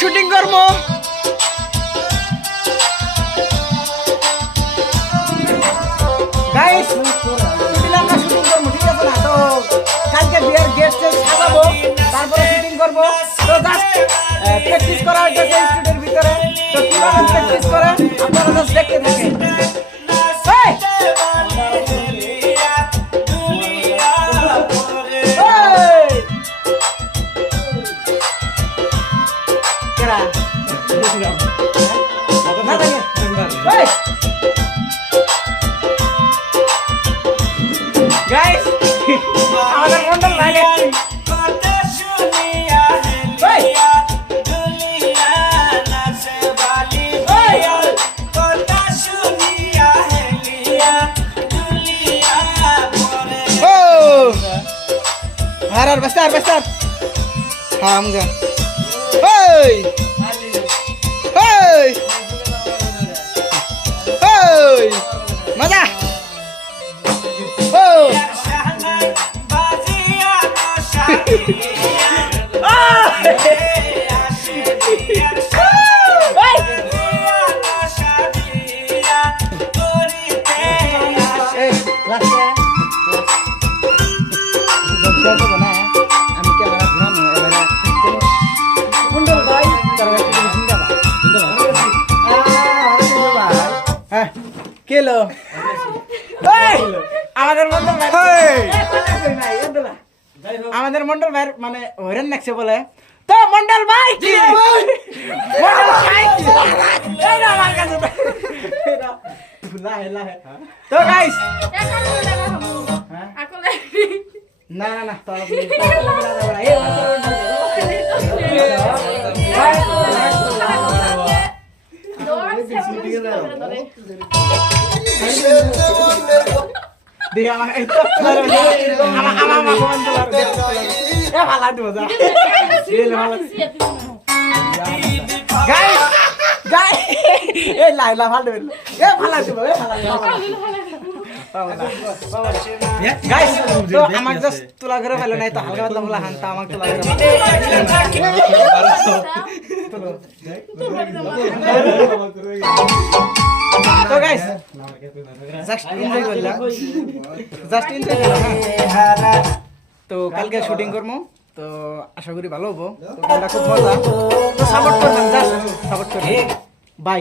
Shooting করবো guys আমরা shooting করবো ঠিক আছে না তো কালকে বিয়ের গেস্ট সাজাবো তারপরে শুটিং করবো তো জাস্ট প্র্যাকটিস করা হচ্ছে স্টুডিওর ভিতরে তো কিভাবে প্র্যাকটিস করে আপনারা জাস্ট দেখতে থাকেন Guys, আমাদের মন্ডল ভাই Harar besar besar. Hamga. Hey. Hey. Hey. Maza. Oh. Kilo. আমাদের মন্ডল আমাদের মন্ডল ভাই মানে হরেন নাকছে বলে তো মন্ডল ভাই কি মন্ডল ভাই এই না আমার কাছে তো গাইস না না না তো dia mah itu ama komentar ya malah tuh guys lah hal dulu ya malah tuh guys তো আমাক জাস্ট তুলা করে ফেলো নাই তো হালকা পাতলা বলা হানতা আমাক তুলা করে তো গাইস জাস্ট এনজয় করলাম তো কালকে শুটিং করবো তো আশা করি ভালো হবো তো খুব মজা তো সাপোর্ট করবেন জাস্ট সাপোর্ট করবেন বাই